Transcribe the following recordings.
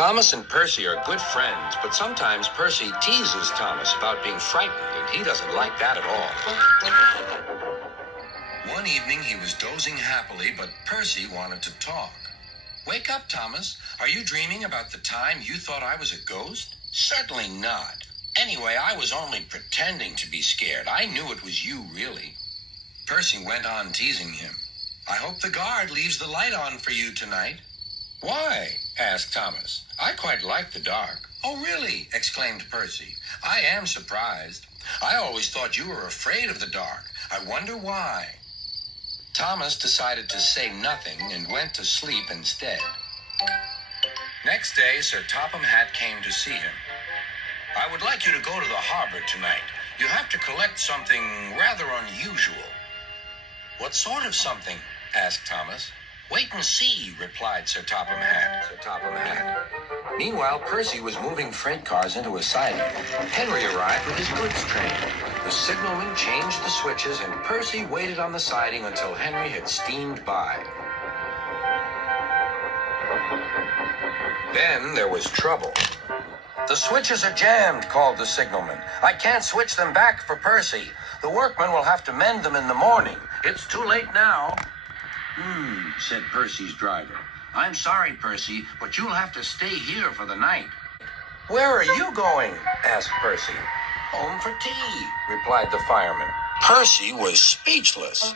Thomas and Percy are good friends, but sometimes Percy teases Thomas about being frightened, and he doesn't like that at all. One evening he was dozing happily, but Percy wanted to talk. "Wake up, Thomas. Are you dreaming about the time you thought I was a ghost?" "Certainly not. Anyway, I was only pretending to be scared. I knew it was you, really." Percy went on teasing him. "I hope the guard leaves the light on for you tonight." "Why?" asked Thomas. "I quite like the dark." "Oh, really?" exclaimed Percy. "I am surprised. I always thought you were afraid of the dark. I wonder why." Thomas decided to say nothing and went to sleep instead. Next day, Sir Topham Hatt came to see him. "I would like you to go to the harbor tonight. You have to collect something rather unusual." "What sort of something?" asked Thomas. "Wait and see," replied Sir Topham Hatt. Meanwhile, Percy was moving freight cars into a siding. Henry arrived with his goods train. The signalman changed the switches, and Percy waited on the siding until Henry had steamed by. Then there was trouble. "The switches are jammed," called the signalman. "I can't switch them back for Percy. The workmen will have to mend them in the morning. It's too late now." Said Percy's driver. "I'm sorry, Percy, but you'll have to stay here for the night." "Where are you going?" asked Percy. "Home for tea," replied the fireman. Percy was speechless.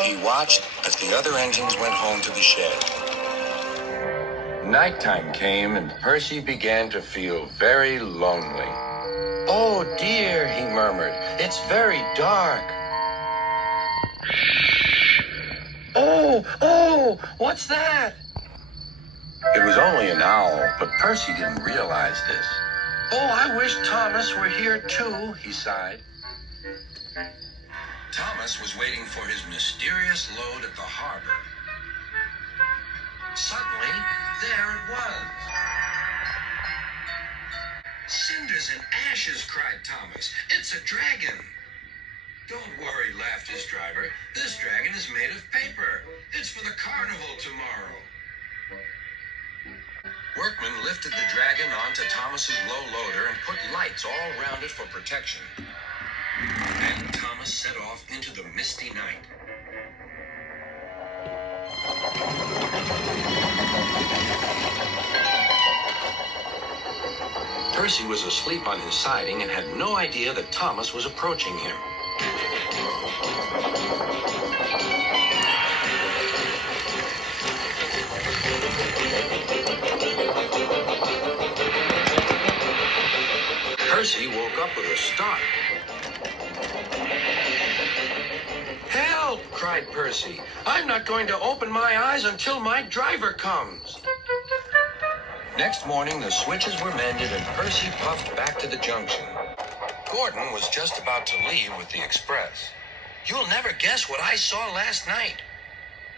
He watched as the other engines went home to the shed. Nighttime came, and Percy began to feel very lonely. "Oh, dear," he murmured. "It's very dark." Oh, what's that?" It was only an owl, but Percy didn't realize this. "Oh, I wish Thomas were here too," he sighed. Thomas was waiting for his mysterious load at the harbor. Suddenly, there it was. "Cinders and ashes," cried Thomas. "It's a dragon." "Don't worry," laughed his driver. "This dragon is made of paper. It's for the carnival tomorrow." Workmen lifted the dragon onto Thomas's low loader and put lights all around it for protection. Then Thomas set off into the misty night. Percy was asleep on his siding and had no idea that Thomas was approaching him. Percy woke up with a start. "Help!" cried Percy. "I'm not going to open my eyes until my driver comes." Next morning, the switches were mended, and Percy puffed back to the junction. Gordon was just about to leave with the express. "You'll never guess what I saw last night."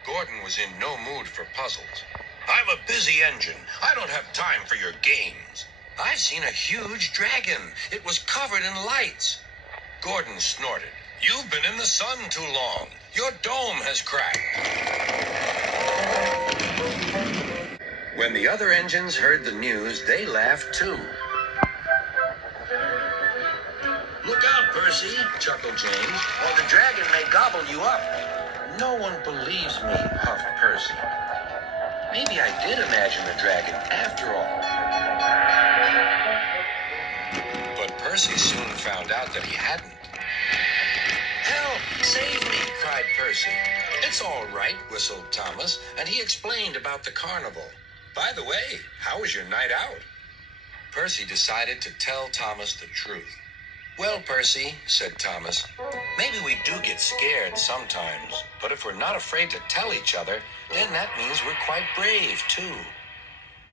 Gordon was in no mood for puzzles. "I'm a busy engine. I don't have time for your games." "I've seen a huge dragon. It was covered in lights." Gordon snorted. "You've been in the sun too long. Your dome has cracked." When the other engines heard the news, they laughed too. "Look out, Percy," chuckled James, "or the dragon may gobble you up." "No one believes me," huffed Percy. "Maybe I did imagine a dragon after all." But Percy soon found out that he hadn't. "Help! Save me!" cried Percy. "It's all right," whistled Thomas, and he explained about the carnival. "By the way, how was your night out?" Percy decided to tell Thomas the truth. "Well, Percy," said Thomas, "maybe we do get scared sometimes, but if we're not afraid to tell each other, then that means we're quite brave, too."